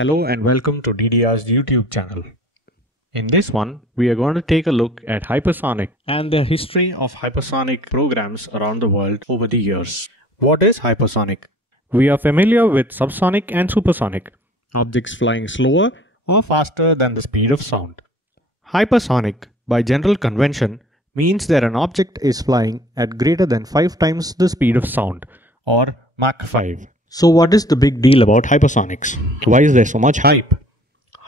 Hello and welcome to DDR's YouTube channel. In this one, we are going to take a look at hypersonic and the history of hypersonic programs around the world over the years. What is hypersonic? We are familiar with subsonic and supersonic, objects flying slower or faster than the speed of sound. Hypersonic, by general convention, means that an object is flying at greater than 5 times the speed of sound, or Mach 5. So what is the big deal about hypersonics? Why is there so much hype?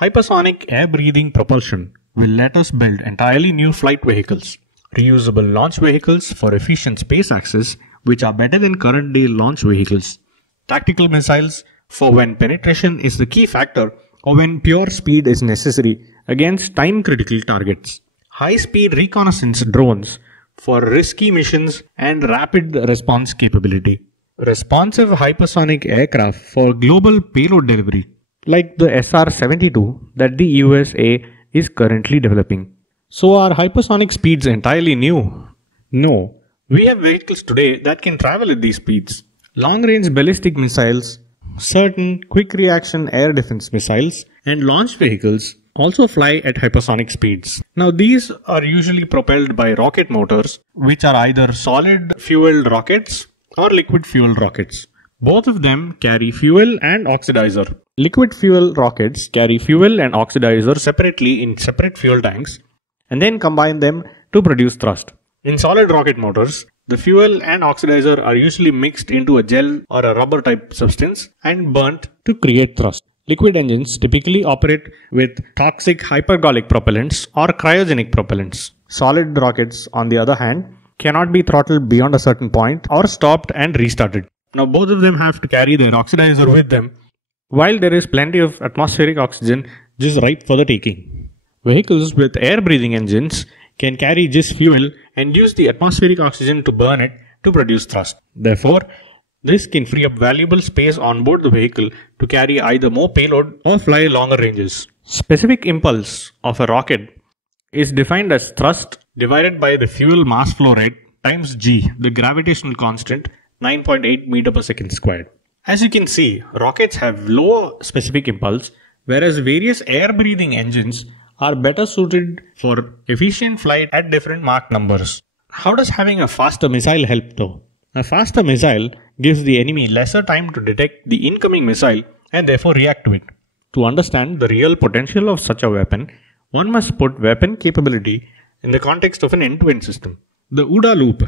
Hypersonic air-breathing propulsion will let us build entirely new flight vehicles, reusable launch vehicles for efficient space access, which are better than current-day launch vehicles, tactical missiles for when penetration is the key factor or when pure speed is necessary against time-critical targets, high-speed reconnaissance drones for risky missions and rapid response capability, responsive hypersonic aircraft for global payload delivery, like the SR-72 that the USA is currently developing. So are hypersonic speeds entirely new? No. We have vehicles today that can travel at these speeds. Long-range ballistic missiles, certain quick-reaction air defense missiles, and launch vehicles also fly at hypersonic speeds. Now these are usually propelled by rocket motors, which are either solid-fueled rockets or liquid fuel rockets. Both of them carry fuel and oxidizer. Liquid fuel rockets carry fuel and oxidizer separately in separate fuel tanks and then combine them to produce thrust. In solid rocket motors, the fuel and oxidizer are usually mixed into a gel or a rubber type substance and burnt to create thrust. Liquid engines typically operate with toxic hypergolic propellants or cryogenic propellants. Solid rockets, on the other hand, cannot be throttled beyond a certain point or stopped and restarted. Now both of them have to carry their oxidizer with them, while there is plenty of atmospheric oxygen just right for the taking. Vehicles with air-breathing engines can carry just fuel and use the atmospheric oxygen to burn it to produce thrust. Therefore, this can free up valuable space on board the vehicle to carry either more payload or fly longer ranges. Specific impulse of a rocket is defined as thrust divided by the fuel mass flow rate times g, the gravitational constant, 9.8 meter per second squared. As you can see, rockets have lower specific impulse, whereas various air-breathing engines are better suited for efficient flight at different Mach numbers. How does having a faster missile help though? A faster missile gives the enemy lesser time to detect the incoming missile and therefore react to it. To understand the real potential of such a weapon, one must put weapon capability in the context of an end-to-end system. The OODA loop,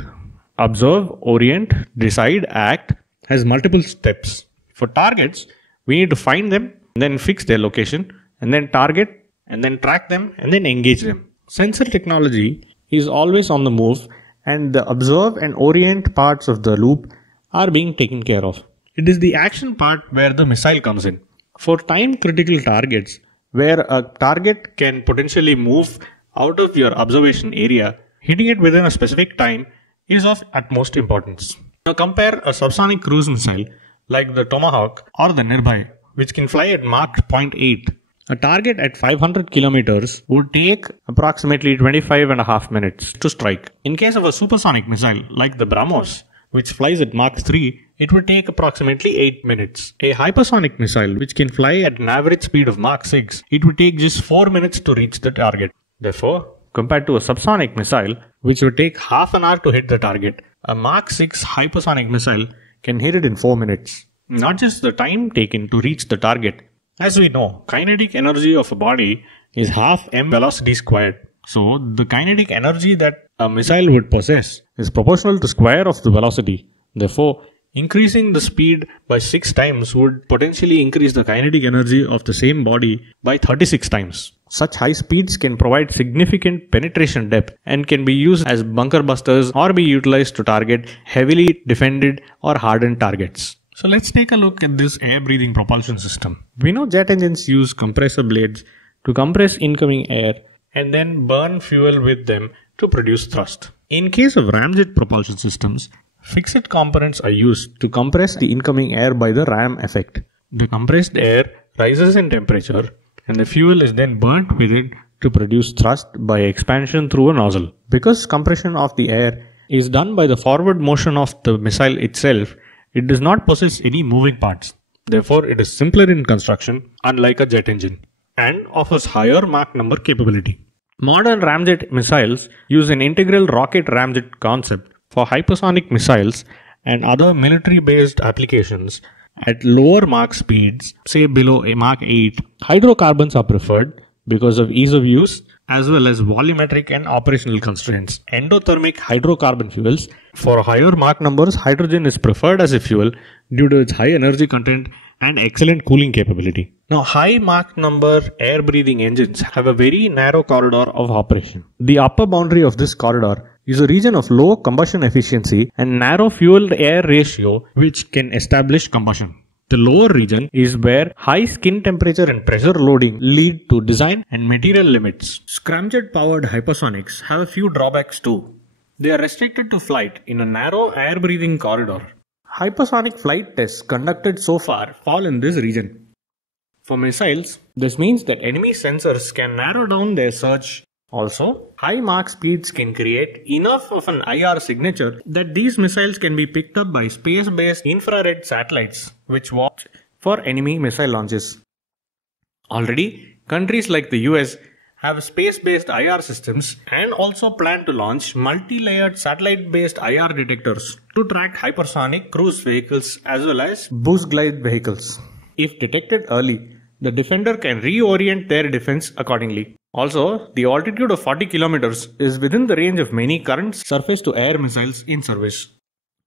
observe, orient, decide, act, has multiple steps. For targets, we need to find them, then fix their location, and then target, and then track them, and then engage them. Sensor technology is always on the move, and the observe and orient parts of the loop are being taken care of. It is the action part where the missile comes in. For time-critical targets, where a target can potentially move out of your observation area, hitting it within a specific time is of utmost importance. Now compare a subsonic cruise missile like the Tomahawk or the Nirbhay, which can fly at Mach 0.8. A target at 500 kilometers would take approximately 25.5 minutes to strike. In case of a supersonic missile like the BrahMos, which flies at Mach 3, it would take approximately 8 minutes. A hypersonic missile which can fly at an average speed of Mach 6, it would take just 4 minutes to reach the target. Therefore, compared to a subsonic missile, which would take half an hour to hit the target, a Mach 6 hypersonic missile can hit it in 4 minutes. Not just the time taken to reach the target. As we know, kinetic energy of a body is half m velocity squared. So, the kinetic energy that a missile would possess is proportional to square of the velocity. Therefore, increasing the speed by 6 times would potentially increase the kinetic energy of the same body by 36 times. Such high speeds can provide significant penetration depth and can be used as bunker busters or be utilized to target heavily defended or hardened targets. So let's take a look at this air-breathing propulsion system. We know jet engines use compressor blades to compress incoming air and then burn fuel with them to produce thrust. In case of ramjet propulsion systems, fixed components are used to compress the incoming air by the ram effect. The compressed air rises in temperature and the fuel is then burnt with it to produce thrust by expansion through a nozzle. Because compression of the air is done by the forward motion of the missile itself, it does not possess any moving parts. Therefore, it is simpler in construction, unlike a jet engine, and offers higher Mach number capability. Modern ramjet missiles use an integral rocket ramjet concept for hypersonic missiles and other military-based applications at lower Mach speeds, say below a Mach 8. Hydrocarbons are preferred because of ease of use as well as volumetric and operational constraints. Endothermic hydrocarbon fuels. For higher Mach numbers, hydrogen is preferred as a fuel due to its high energy content and excellent cooling capability. Now, high Mach number air-breathing engines have a very narrow corridor of operation. The upper boundary of this corridor is a region of low combustion efficiency and narrow fuel-to-air ratio which can establish combustion. The lower region is where high skin temperature and pressure loading lead to design and material limits. Scramjet-powered hypersonics have a few drawbacks too. They are restricted to flight in a narrow air-breathing corridor. Hypersonic flight tests conducted so far fall in this region. For missiles, this means that enemy sensors can narrow down their search. Also, high Mach speeds can create enough of an IR signature that these missiles can be picked up by space-based infrared satellites which watch for enemy missile launches. Already, countries like the US have space-based IR systems and also plan to launch multi-layered satellite-based IR detectors to track hypersonic cruise vehicles as well as boost glide vehicles. If detected early, the defender can reorient their defense accordingly. Also, the altitude of 40 kilometers is within the range of many current surface-to-air missiles in service.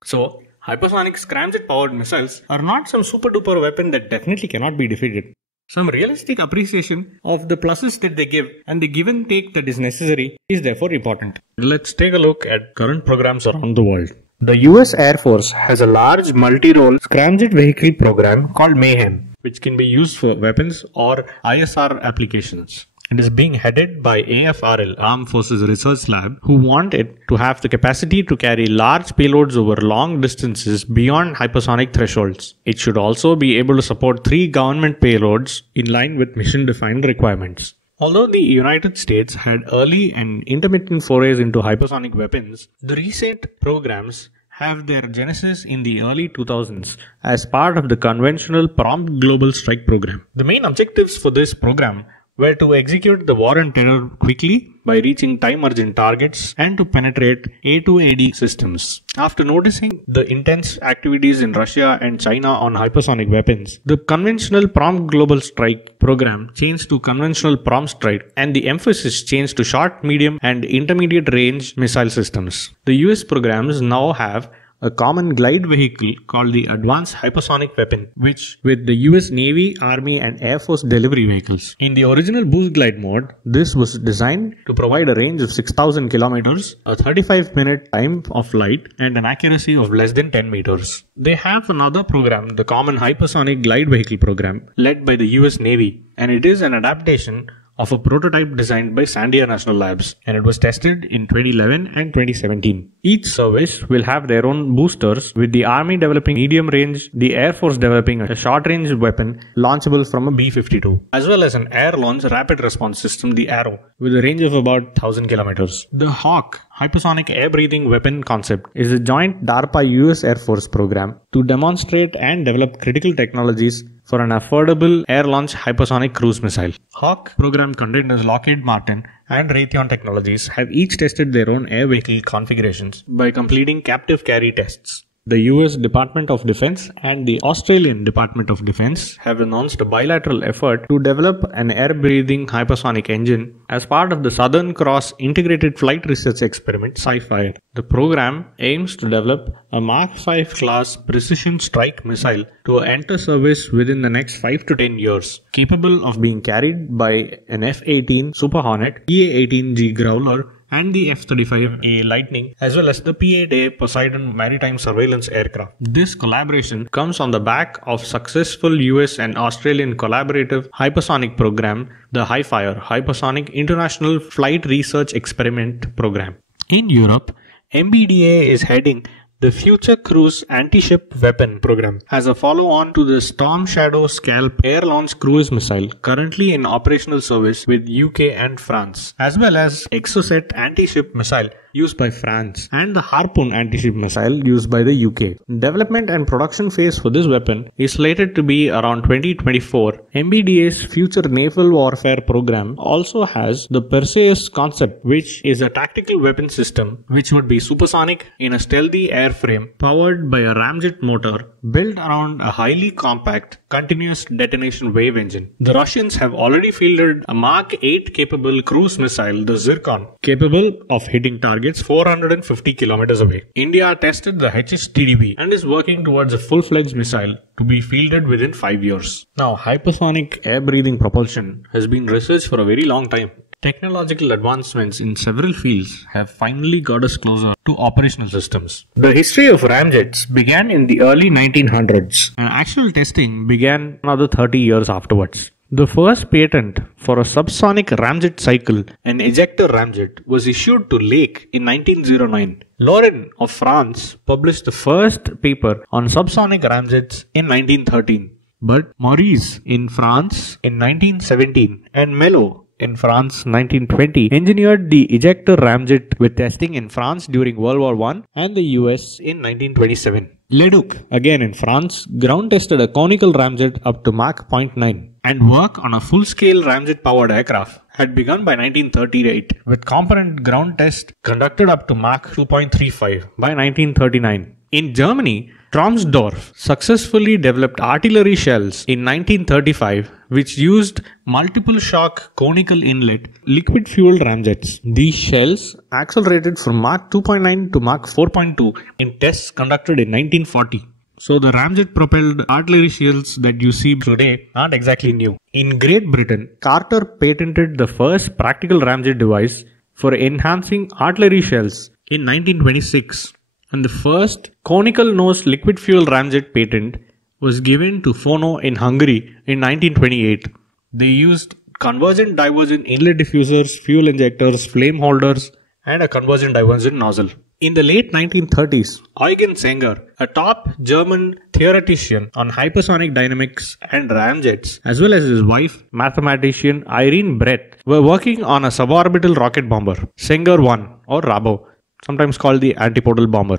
So, hypersonic scramjet-powered missiles are not some super-duper weapon that definitely cannot be defeated. Some realistic appreciation of the pluses that they give and the give and take that is necessary is therefore important. Let's take a look at current programs around the world. The US Air Force has a large multi-role scramjet vehicle program called Mayhem, which can be used for weapons or ISR applications. It is being headed by AFRL, Armed Forces Research Lab, who want it to have the capacity to carry large payloads over long distances beyond hypersonic thresholds. It should also be able to support 3 government payloads in line with mission-defined requirements. Although the United States had early and intermittent forays into hypersonic weapons, the recent programs have their genesis in the early 2000s as part of the conventional Prompt Global Strike program. The main objectives for this program were to execute the war on terror quickly by reaching time-urgent targets and to penetrate A2AD systems. After noticing the intense activities in Russia and China on hypersonic weapons, the conventional Prompt Global Strike program changed to conventional Prompt Strike and the emphasis changed to short, medium and intermediate range missile systems. The US programs now have a common glide vehicle called the Advanced Hypersonic Weapon, which with the US Navy, Army and Air Force delivery vehicles. In the original boost glide mode, this was designed to provide a range of 6,000 kilometers, a 35-minute time of flight and an accuracy of less than 10 meters. They have another program, the Common Hypersonic Glide Vehicle program, led by the US Navy, and it is an adaptation of a prototype designed by Sandia National Labs, and it was tested in 2011 and 2017. Each service will have their own boosters, with the Army developing medium range, the Air Force developing a short range weapon launchable from a B-52, as well as an air launch rapid response system, the Arrow, with a range of about 1,000 kilometers. The Hawk hypersonic air-breathing weapon concept is a joint DARPA US Air Force program to demonstrate and develop critical technologies for an affordable air-launched hypersonic cruise missile. Hawk program containers Lockheed Martin and Raytheon Technologies have each tested their own air vehicle configurations by completing captive carry tests. The US Department of Defense and the Australian Department of Defense have announced a bilateral effort to develop an air-breathing hypersonic engine as part of the Southern Cross Integrated Flight Research Experiment (SciFire). The program aims to develop a Mark V class precision strike missile to enter service within the next 5 to 10 years, capable of being carried by an F-18 Super Hornet, PA-18G Growler, and the F-35A Lightning, as well as the PA-Day Poseidon maritime surveillance aircraft. This collaboration comes on the back of successful US and Australian collaborative hypersonic program, the HIFIRE, Hypersonic International Flight Research Experiment Program. In Europe, MBDA is heading the Future Cruise Anti-Ship Weapon Program as a follow-on to the Storm Shadow Scalp air-launched cruise missile currently in operational service with UK and France, as well as Exocet anti-ship missile used by France, and the Harpoon anti-ship missile used by the UK. Development and production phase for this weapon is slated to be around 2024. MBDA's Future Naval Warfare program also has the Perseus concept, which is a tactical weapon system which would be supersonic in a stealthy airframe powered by a ramjet motor built around a highly compact continuous detonation wave engine. The Russians have already fielded a Mark 8 capable cruise missile, the Zircon, capable of hitting targets 450 kilometers away. India tested the HSTDB and is working towards a full-fledged missile to be fielded within 5 years. Now, hypersonic air-breathing propulsion has been researched for a very long time. Technological advancements in several fields have finally got us closer to operational systems. The history of ramjets began in the early 1900s, and actual testing began another 30 years afterwards. The first patent for a subsonic ramjet cycle, an ejector ramjet, was issued to Lake in 1909. Laurent of France published the first paper on subsonic ramjets in 1913. But Maurice in France in 1917 and Mello in France 1920 engineered the ejector ramjet with testing in France during World War I and the US in 1927. Leduc, again in France, ground tested a conical ramjet up to Mach 0.9, and work on a full-scale ramjet powered aircraft had begun by 1938, with component ground test conducted up to Mach 2.35 by 1939. In Germany, Tromsdorf successfully developed artillery shells in 1935 which used multiple shock conical inlet liquid fueled ramjets. These shells accelerated from Mach 2.9 to Mach 4.2 in tests conducted in 1940. So the ramjet propelled artillery shells that you see today aren't exactly new. In Great Britain, Carter patented the first practical ramjet device for enhancing artillery shells in 1926. And the first conical nose liquid fuel ramjet patent was given to Fono in Hungary in 1928. They used convergent divergent inlet diffusers, fuel injectors, flame holders, and a convergent divergent nozzle. In the late 1930s, Eugen Sänger, a top German theoretician on hypersonic dynamics and ramjets, as well as his wife, mathematician Irene Brett, were working on a suborbital rocket bomber, Sänger 1 or Rabo, sometimes called the antipodal bomber,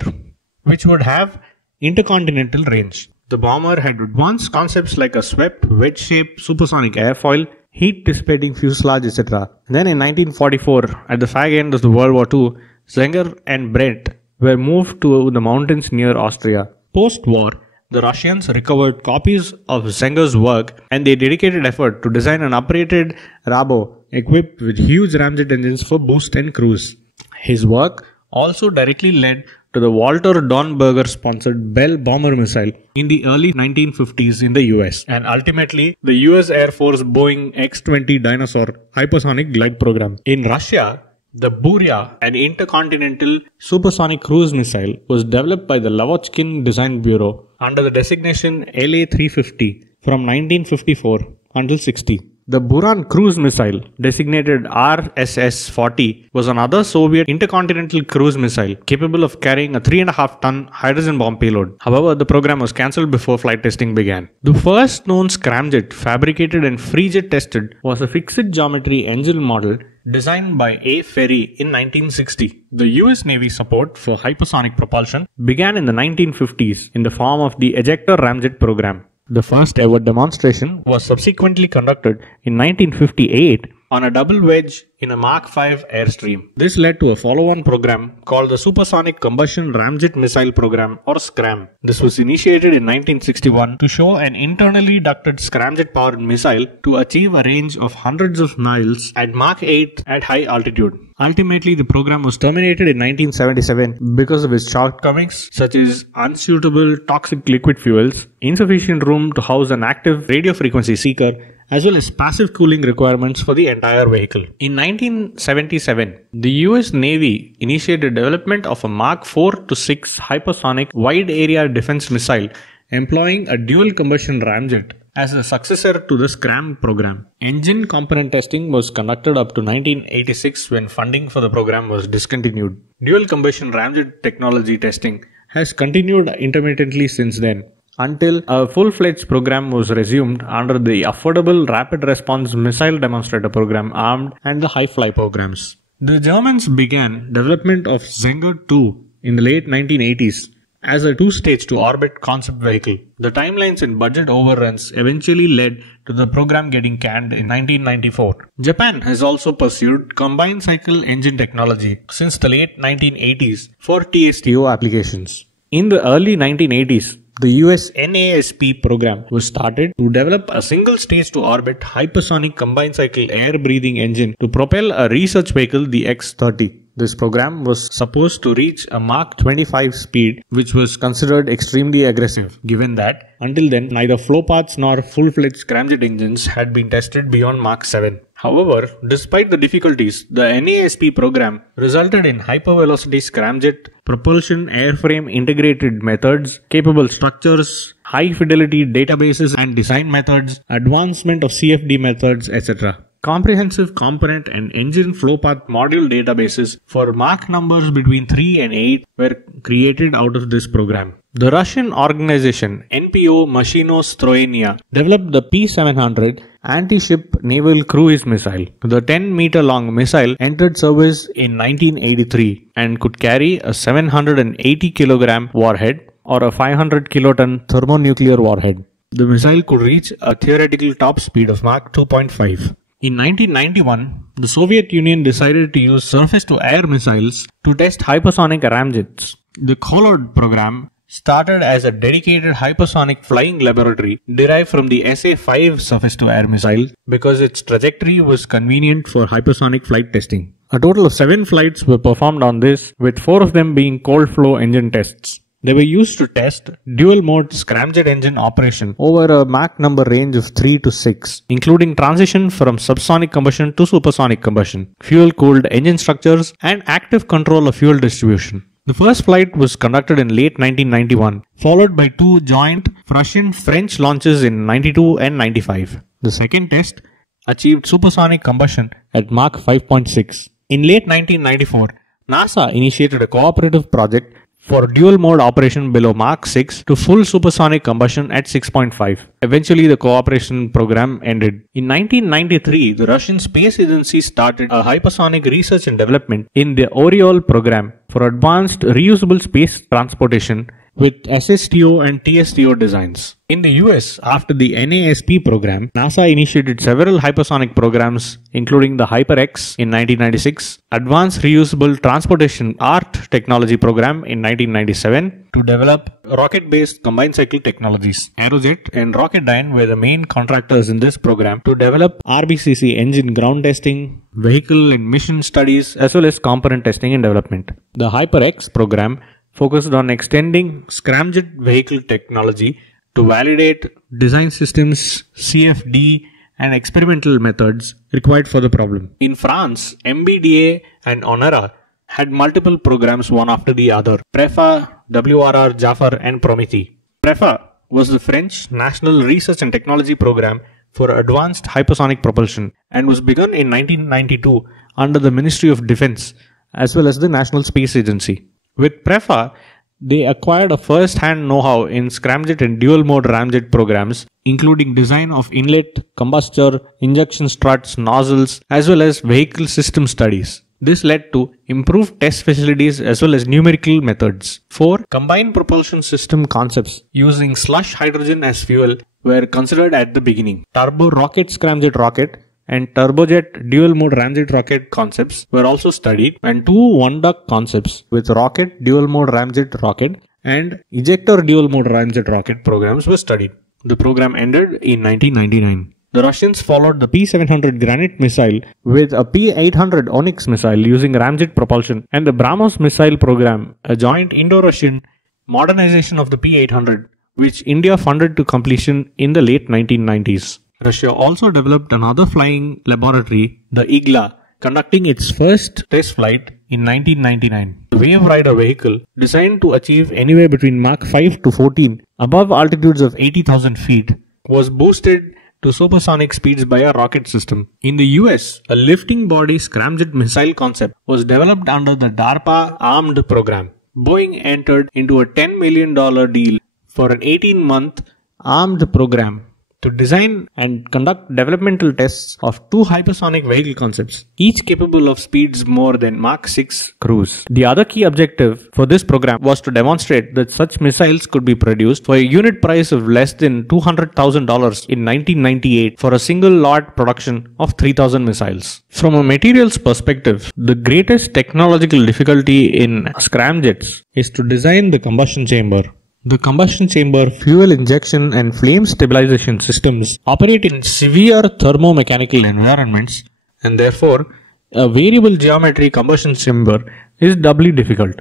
which would have intercontinental range. The bomber had advanced concepts like a swept, wedge-shaped supersonic airfoil, heat-dissipating fuselage, etc. Then in 1944, at the fag end of the World War II, Sänger and Brett were moved to the mountains near Austria. Post-war, the Russians recovered copies of Sänger's work and they dedicated effort to design an uprated Rabo equipped with huge ramjet engines for boost and cruise. His work also directly led to the Walter Dornberger sponsored Bell bomber missile in the early 1950s in the US, and ultimately the US Air Force Boeing X-20 Dinosaur hypersonic glide program. In Russia, the Burya, an intercontinental supersonic cruise missile, was developed by the Lavochkin Design Bureau under the designation LA-350 from 1954 until 60. The Buran cruise missile, designated RSS-40, was another Soviet intercontinental cruise missile capable of carrying a 3.5-ton hydrogen bomb payload. However, the program was cancelled before flight testing began. The first known scramjet fabricated and free-jet tested was a fixed geometry engine model designed by A. Ferry in 1960. The US Navy support for hypersonic propulsion began in the 1950s in the form of the ejector ramjet program. The first ever demonstration was subsequently conducted in 1958 on a double wedge in a Mark V airstream. This led to a follow-on program called the Supersonic Combustion Ramjet Missile Program, or SCRAM. This was initiated in 1961 to show an internally ducted scramjet-powered missile to achieve a range of hundreds of miles at Mach 8 at high altitude. Ultimately, the program was terminated in 1977 because of its shortcomings such as unsuitable toxic liquid fuels, insufficient room to house an active radio frequency seeker, as well as passive cooling requirements for the entire vehicle. In 1977, the US Navy initiated development of a Mark 4 to 6 hypersonic wide area defense missile employing a dual combustion ramjet as a successor to the SCRAM program. Engine component testing was conducted up to 1986 when funding for the program was discontinued. Dual combustion ramjet technology testing has continued intermittently since then, until a full-fledged program was resumed under the Affordable Rapid Response Missile Demonstrator Program, ARMED, and the High Fly programs. The Germans began development of Zengger 2 in the late 1980s as a two-stage to orbit concept vehicle. The timelines and budget overruns eventually led to the program getting canned in 1994. Japan has also pursued combined cycle engine technology since the late 1980s for TSTO applications. In the early 1980s, the US NASP program was started to develop a single stage to orbit hypersonic combined cycle air breathing engine to propel a research vehicle, the X-30. This program was supposed to reach a Mach 25 speed, which was considered extremely aggressive, given that until then neither flow paths nor full-fledged scramjet engines had been tested beyond Mach 7. However, despite the difficulties, the NASP program resulted in hypervelocity scramjet, propulsion airframe integrated methods, capable structures, high-fidelity databases and design methods, advancement of CFD methods, etc. Comprehensive component and engine flow path module databases for Mach numbers between 3 and 8 were created out of this program. The Russian organization NPO Machino-Stroyenia developed the P-700 anti-ship naval cruise missile. The 10-meter-long missile entered service in 1983 and could carry a 780-kilogram warhead or a 500-kiloton thermonuclear warhead. The missile could reach a theoretical top speed of Mach 2.5. In 1991, the Soviet Union decided to use surface-to-air missiles to test hypersonic ramjets. The Kholod program started as a dedicated hypersonic flying laboratory derived from the SA-5 surface-to-air missile because its trajectory was convenient for hypersonic flight testing. A total of 7 flights were performed on this, with 4 of them being cold-flow engine tests. They were used to test dual-mode scramjet engine operation over a Mach number range of 3 to 6, including transition from subsonic combustion to supersonic combustion, fuel-cooled engine structures, and active control of fuel distribution. The first flight was conducted in late 1991, followed by 2 joint Russian-French launches in 92 and 95. The second test achieved supersonic combustion at Mach 5.6. In late 1994, NASA initiated a cooperative project for dual-mode operation below Mach 6 to full supersonic combustion at 6.5. Eventually, the cooperation program ended. In 1993, the Russian Space Agency started a hypersonic research and development in the Oriole program for advanced reusable space transportation with SSTO and TSTO designs. In the US, after the NASP program, NASA initiated several hypersonic programs, including the HyperX in 1996, Advanced Reusable Transportation ART technology program in 1997, to develop rocket-based combined cycle technologies. Aerojet and Rocketdyne were the main contractors in this program to develop RBCC engine ground testing, vehicle and mission studies, as well as component testing and development. The HyperX program focused on extending scramjet vehicle technology to validate design systems, CFD, and experimental methods required for the problem. In France, MBDA and Onera had multiple programs one after the other: PREFA, WRR, Jafar, and Prométhée. PREFA was the French National Research and Technology Program for Advanced Hypersonic Propulsion and was begun in 1992 under the Ministry of Defense as well as the National Space Agency. With PREFA, they acquired a first-hand know-how in scramjet and dual-mode ramjet programs, including design of inlet, combustor, injection struts, nozzles, as well as vehicle system studies. This led to improved test facilities as well as numerical methods. 4. Combined propulsion system concepts using slush hydrogen as fuel were considered at the beginning. Turbo rocket scramjet rocket and turbojet dual-mode ramjet rocket concepts were also studied, and 2 one-duct concepts with rocket dual-mode ramjet rocket and ejector dual-mode ramjet rocket programs were studied. The program ended in 1999. The Russians followed the P-700 Granit missile with a P-800 Onyx missile using ramjet propulsion and the BrahMos missile program, a joint Indo-Russian modernization of the P-800, which India funded to completion in the late 1990s. Russia also developed another flying laboratory, the IGLA, conducting its first test flight in 1999. The Wave Rider vehicle, designed to achieve anywhere between Mach 5 to 14 above altitudes of 80,000 feet, was boosted to supersonic speeds by a rocket system. In the US, a lifting body scramjet missile concept was developed under the DARPA ARMED program. Boeing entered into a $10 million deal for an 18-month ARMED program to design and conduct developmental tests of two hypersonic vehicle concepts, each capable of speeds more than Mach 6 cruise. The other key objective for this program was to demonstrate that such missiles could be produced for a unit price of less than $200,000 in 1998 for a single lot production of 3,000 missiles. From a materials perspective, the greatest technological difficulty in scramjets is to design the combustion chamber. The combustion chamber, fuel injection and flame stabilization systems operate in severe thermomechanical environments, and therefore a variable geometry combustion chamber is doubly difficult.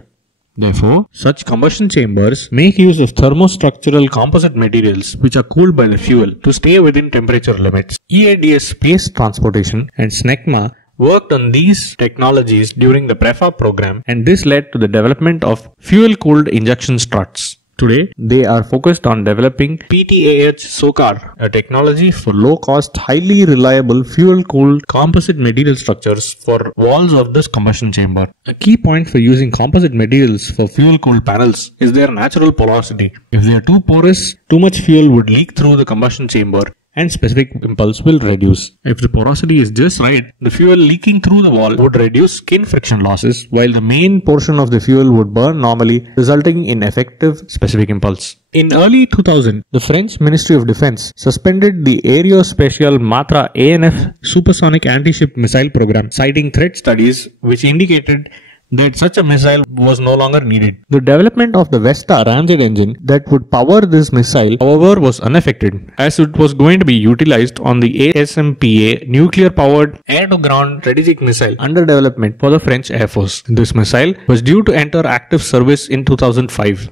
Therefore, such combustion chambers make use of thermostructural composite materials which are cooled by the fuel to stay within temperature limits. EADS Space Transportation and SNECMA worked on these technologies during the PREFA program, and this led to the development of fuel-cooled injection struts. Today, they are focused on developing PTAH SOCAR, a technology for low-cost, highly reliable fuel-cooled composite material structures for walls of this combustion chamber. A key point for using composite materials for fuel-cooled panels is their natural porosity. If they are too porous, too much fuel would leak through the combustion chamber and specific impulse will reduce. If the porosity is just right, the fuel leaking through the wall would reduce skin friction losses, while the main portion of the fuel would burn normally, resulting in effective specific impulse. In early 2000, the French Ministry of Defense suspended the Aerospatiale Matra ANF supersonic anti-ship missile program, citing threat studies which indicated that such a missile was no longer needed. The development of the Vesta ramjet engine that would power this missile, however, was unaffected, as it was going to be utilized on the ASMPA nuclear-powered air-to-ground strategic missile under development for the French Air Force. This missile was due to enter active service in 2005.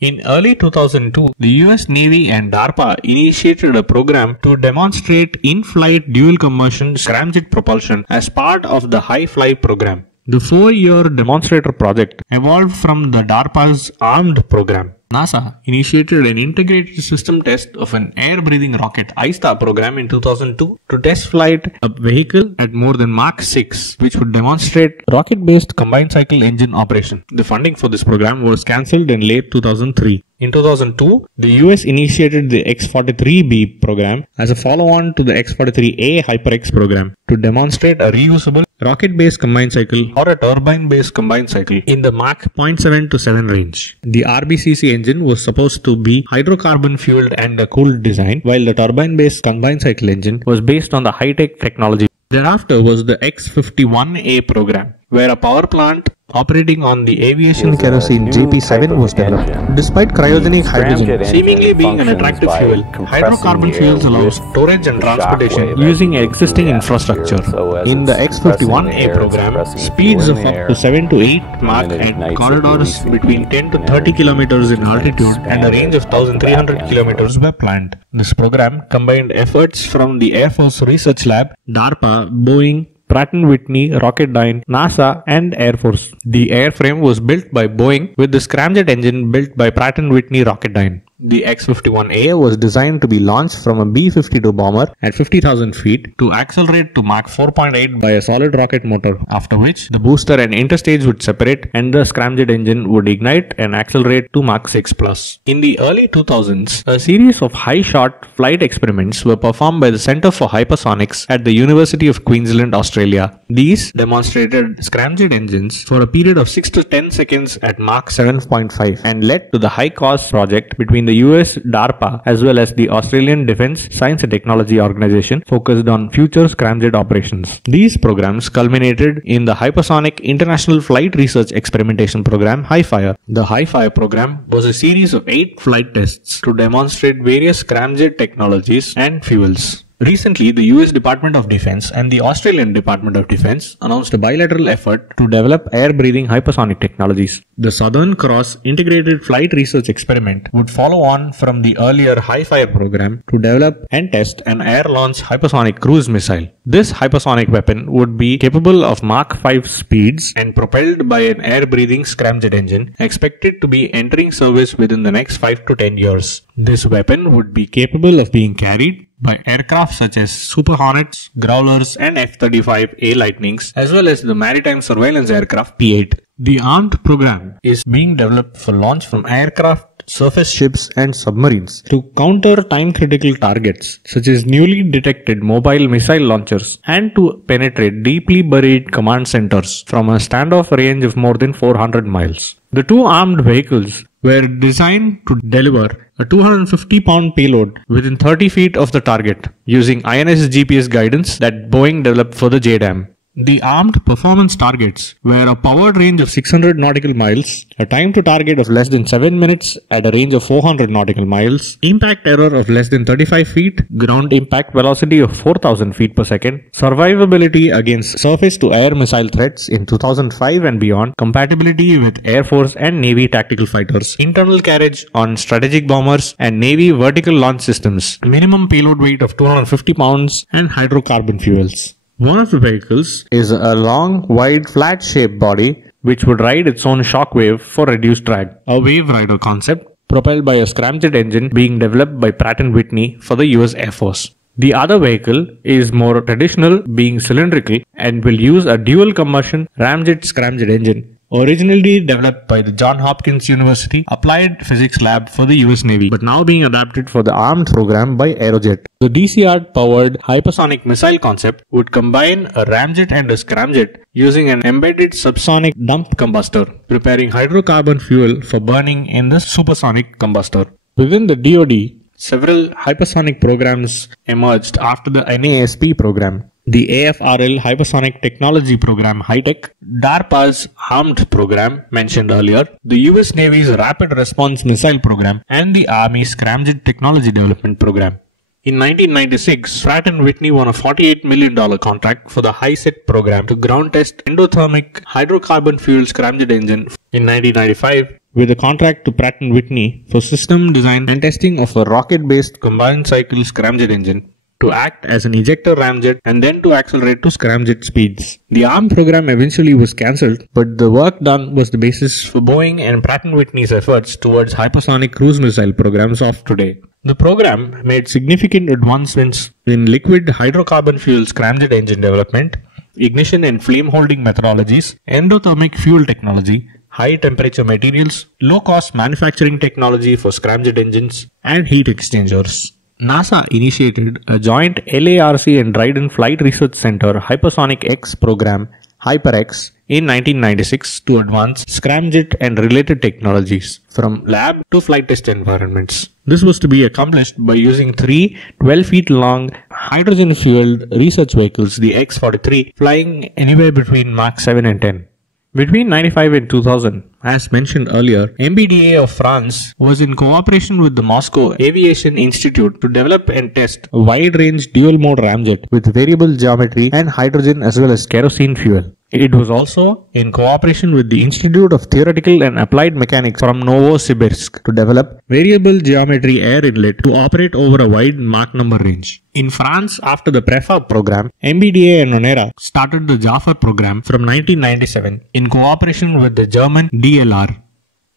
In early 2002, the US Navy and DARPA initiated a program to demonstrate in-flight dual combustion scramjet propulsion as part of the High-Fly program. The 4-year demonstrator project evolved from the DARPA's ARMED program. NASA initiated an integrated system test of an air-breathing rocket ISTA program in 2002 to test flight a vehicle at more than Mach 6, which would demonstrate rocket-based combined cycle engine operation. The funding for this program was cancelled in late 2003. In 2002, the US initiated the X-43B program as a follow-on to the X-43A HyperX program to demonstrate a reusable rocket-based combined cycle or a turbine-based combined cycle in the Mach 0.7 to 7 range. The RBCC engine was supposed to be hydrocarbon fueled and a cooled design, while the turbine-based combined cycle engine was based on the high-tech technology. Thereafter was the X-51A program, where a power plant operating on the aviation kerosene JP7 was developed. Despite cryogenic hydrogen seemingly being an attractive fuel, hydrocarbon fuels allow storage and transportation using existing infrastructure. In the X-51A program, speeds of up to 7 to 8 Mach and corridors between 10 to 30 kilometers in altitude and a range of 1,300 kilometers were planned. This program combined efforts from the Air Force Research Lab, DARPA, Boeing, Pratt & Whitney, Rocketdyne, NASA and Air Force. The airframe was built by Boeing with the scramjet engine built by Pratt & Whitney Rocketdyne. The X-51A was designed to be launched from a B-52 bomber at 50,000 feet to accelerate to Mach 4.8 by a solid rocket motor, after which the booster and interstage would separate and the scramjet engine would ignite and accelerate to Mach 6+. In the early 2000s, a series of high-shot flight experiments were performed by the Centre for Hypersonics at the University of Queensland, Australia. These demonstrated scramjet engines for a period of 6 to 10 seconds at Mach 7.5 and led to the high-cost project between the US DARPA as well as the Australian Defence Science and Technology Organisation focused on future scramjet operations. These programs culminated in the Hypersonic International Flight Research Experimentation Program, HIFIRE. The HIFIRE program was a series of 8 flight tests to demonstrate various scramjet technologies and fuels. Recently, the US Department of Defense and the Australian Department of Defense announced a bilateral effort to develop air-breathing hypersonic technologies. The Southern Cross Integrated Flight Research Experiment would follow on from the earlier HIFIRE program to develop and test an air-launched hypersonic cruise missile. This hypersonic weapon would be capable of Mach 5 speeds and propelled by an air-breathing scramjet engine, expected to be entering service within the next 5 to 10 years. This weapon would be capable of being carried by aircraft such as Super Hornets, Growlers and F-35A Lightnings, as well as the maritime surveillance aircraft P-8. The ARMED program is being developed for launch from aircraft aircraft, surface ships, and submarines to counter time-critical targets such as newly detected mobile missile launchers and to penetrate deeply buried command centers from a standoff range of more than 400 miles. The two armed vehicles were designed to deliver a 250-pound payload within 30 feet of the target using INS GPS guidance that Boeing developed for the JDAM. The armed performance targets were a powered range of 600 nautical miles, a time to target of less than 7 minutes at a range of 400 nautical miles, impact error of less than 35 feet, ground impact velocity of 4000 feet per second, survivability against surface-to-air missile threats in 2005 and beyond, compatibility with Air Force and Navy tactical fighters, internal carriage on strategic bombers and Navy vertical launch systems, minimum payload weight of 250 pounds, and hydrocarbon fuels. One of the vehicles is a long, wide, flat-shaped body which would ride its own shock wave for reduced drag, a wave rider concept propelled by a scramjet engine being developed by Pratt & Whitney for the US Air Force. The other vehicle is more traditional, being cylindrical, and will use a dual combustion ramjet scramjet engine, originally developed by the Johns Hopkins University Applied Physics Lab for the US Navy, but now being adapted for the armed program by Aerojet. The DCR-powered hypersonic missile concept would combine a ramjet and a scramjet using an embedded subsonic dump combustor, preparing hydrocarbon fuel for burning in the supersonic combustor. Within the DoD, several hypersonic programs emerged after the NASP program. The AFRL Hypersonic Technology Program HITECH, DARPA's Armed Program mentioned earlier, the US Navy's Rapid Response Missile Program, and the Army's Scramjet Technology Development Program. In 1996, Pratt & Whitney won a $48 million contract for the HISET program to ground test endothermic hydrocarbon fuel scramjet engine. In 1995, with a contract to Pratt & Whitney for system design and testing of a rocket-based combined cycle scramjet engine to act as an ejector ramjet and then to accelerate to scramjet speeds. The ARM program eventually was cancelled, but the work done was the basis for Boeing and Pratt & Whitney's efforts towards hypersonic cruise missile programs of today. The program made significant advancements in liquid hydrocarbon fuel scramjet engine development, ignition and flame holding methodologies, endothermic fuel technology, high temperature materials, low-cost manufacturing technology for scramjet engines, and heat exchangers. NASA initiated a joint LARC and Dryden Flight Research Center Hypersonic X program, HyperX, in 1996 to advance scramjet and related technologies from lab to flight test environments. This was to be accomplished by using three 12 feet long hydrogen-fueled research vehicles, the X-43, flying anywhere between Mach 7 and 10. Between 1995 and 2000, as mentioned earlier, MBDA of France was in cooperation with the Moscow Aviation Institute to develop and test a wide-range dual-mode ramjet with variable geometry and hydrogen as well as kerosene fuel. It was also in cooperation with the Institute of Theoretical and Applied Mechanics from Novosibirsk to develop variable geometry air inlet to operate over a wide Mach number range. In France, after the Prefab program, MBDA and Onera started the Jafar program from 1997 in cooperation with the German DLR.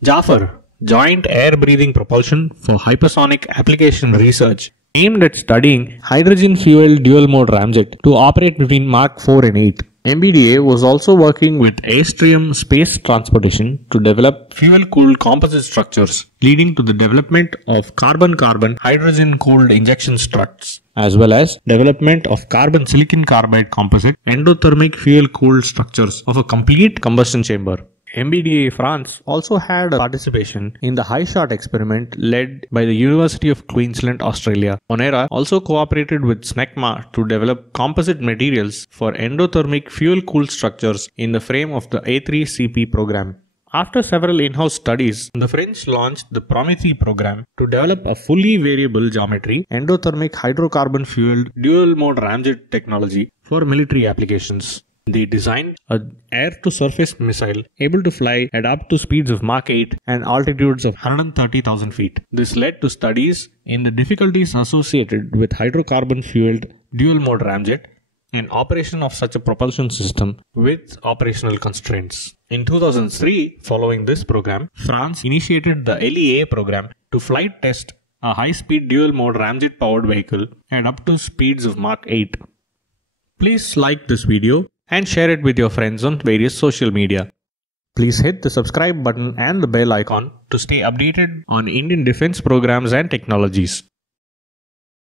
Jafar, Joint Air Breathing Propulsion for Hypersonic Application Research, aimed at studying hydrogen-fueled dual-mode ramjet to operate between Mach 4 and 8. MBDA was also working with Astrium Space Transportation to develop fuel-cooled composite structures, leading to the development of carbon-carbon hydrogen-cooled injection struts, as well as development of carbon-silicon carbide composite endothermic fuel-cooled structures of a complete combustion chamber. MBDA France also had a participation in the HiShot experiment led by the University of Queensland, Australia. Onera also cooperated with SNECMA to develop composite materials for endothermic fuel-cooled structures in the frame of the A3CP program. After several in-house studies, the French launched the Prométhée program to develop a fully variable geometry, endothermic hydrocarbon fueled dual-mode ramjet technology for military applications. They designed an air-to-surface missile able to fly at up to speeds of Mach 8 and altitudes of 130,000 feet. This led to studies in the difficulties associated with hydrocarbon-fueled dual-mode ramjet and operation of such a propulsion system with operational constraints. In 2003, following this program, France initiated the LEA program to flight test a high-speed dual-mode ramjet-powered vehicle at up to speeds of Mach 8. Please like this video and share it with your friends on various social media. Please hit the subscribe button and the bell icon to to stay updated on Indian defense programs and technologies.